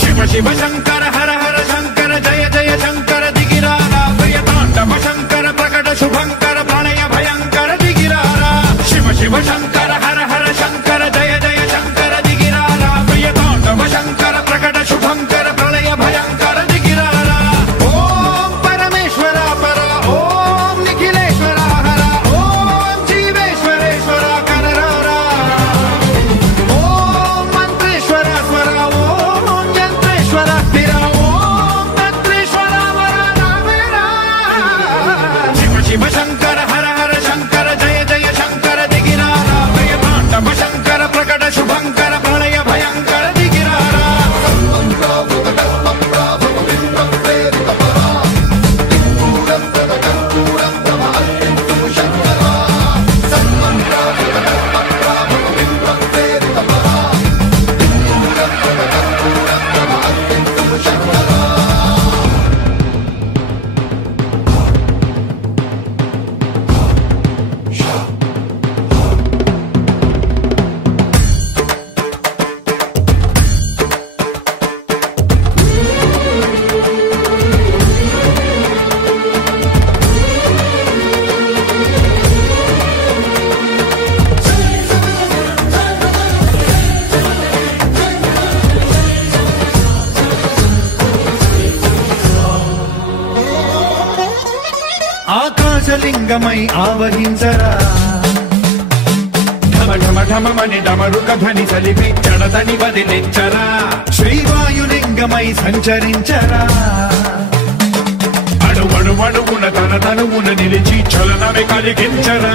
शिव शिव शंकर हर हर शंकर जय जय शंकर दिगिरारा प्रियतांडव शंकर प्रकट शुभंकर प्रणय भयंकर दिगिरारा शिव शिव शंकर हर हर शंकर जय जय शंकर दिगिरारा प्रियतांडव शंकर प्रकट शुभंकर प्रणय भयंकर दिगिरारा ओम परमेश्वरा परा ओम निखिलेश्वरा हरा ओम जीवेश्वरेश्वरा कररारा ओम मंत्रेश्वरा स्वरा ओम यंत्रेश्वरा स्थिरा ओम तंत्रेश्वरा वरा मेरा शिव शिव शंकर हर हर शंकर जय जय शंकर दिगिरारा प्रियतांडव शंकर प्रकट शुभंकर प्रणय भयंकर दिगिरारा ఆకాశలింగమై ఆవహించరా ఢమ ఢమ ఢమమని డమరుక ధ్వని సలిపి జడదని వదిలించరా శ్రీవాయులింగమై సంచరించరా అణువణువున తన తనువున నిలిచి చలనమే కలిగించరా